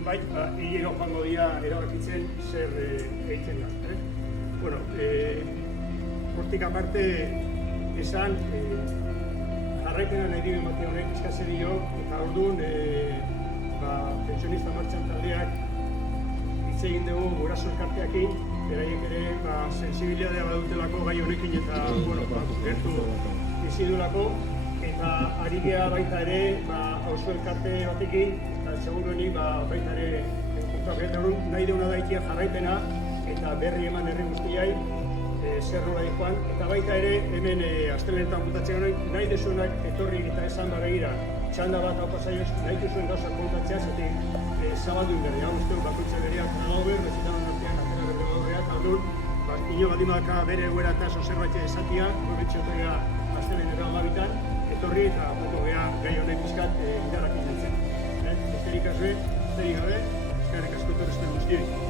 nunbait, hilero joango dira erabakitzen zer egiten da. Bueno, hortik aparte esan, jarraipena nahi diren bate honek eskase dio, eta orduan Pentsionista Martxan taldeak hitz egin dugu guraso elkarteakin, beraiek ere sensibilitatea badutelako gai honekin eta gertu bizidulako, eta ari gea baita ere auzo elkarte batekin, eta seguruenik baita ere nahi deuna daitia jarraipena eta berri eman herri guztiai zer nola joan, eta baita ere hemen astelenetan botatzen nahi desuenak etorri eta esan begira txanda bat hauko zaioz nahi duzuen gauzak kontatzea, zetik zabaldu inberri, hau uste bakoitza bereak gauber, bezitan onartean atera berde gaurreak, aldun, ino badimaka bere eguera eta zerbait esatia, horretxe otorria astelenera gabitan, etorri eta joko geha gai honek bizkat indarrak indentzen. Besterik azue, besterik gabe, eskerrik asko etorrezten guztioi.